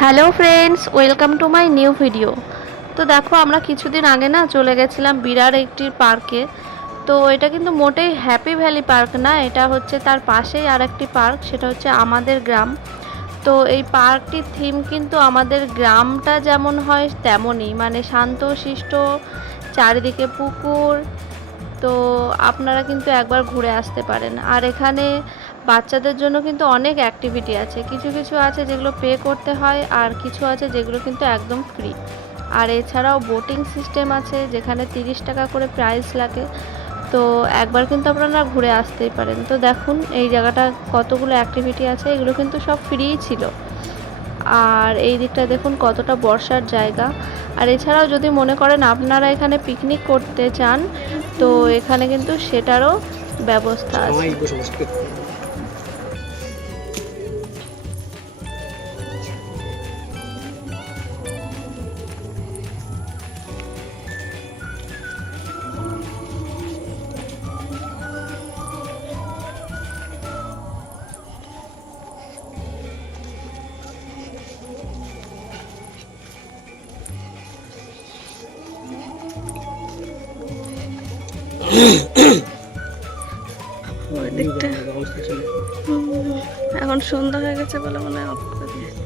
Hello friends, welcome to my new video. তো দেখো, আমরা কিছুদিন আগে না চলে গেছিলাম বিরার একটি পার্কে। তো এটা কিন্তু মোটেই হ্যাপি ভ্যালি পার্ক না, এটা হচ্ছে তার পাশেই আর একটি পার্ক, সেটা হচ্ছে আমাদের গ্রাম। তো এই পার্কটির থিম কিন্তু আমাদের গ্রামটা যেমন হয় তেমনই, মানে শান্তশিষ্ট, চারিদিকে পুকুর। তো আপনারা কিন্তু একবার ঘুরে আসতে পারেন। আর এখানে বাচ্চাদের জন্য কিন্তু অনেক অ্যাক্টিভিটি আছে, কিছু কিছু আছে যেগুলো পে করতে হয়, আর কিছু আছে যেগুলো কিন্তু একদম ফ্রি। আর এছাড়াও বোটিং সিস্টেম আছে, যেখানে 30 টাকা করে প্রাইস লাগে। তো একবার কিন্তু আপনারা ঘুরে আসতেই পারেন। তো দেখুন এই জায়গাটা কতগুলো অ্যাক্টিভিটি আছে, এগুলো কিন্তু সব ফ্রিই ছিল। আর এই দিকটা দেখুন কতটা বর্ষার জায়গা। আর এছাড়াও যদি মনে করেন আপনারা এখানে পিকনিক করতে চান, তো এখানে কিন্তু সেটারও ব্যবস্থা আছে। ওই দিকটা এখন সন্ধ্যা হয়ে গেছে বলে মনে হয় অফ করে দিয়েছে।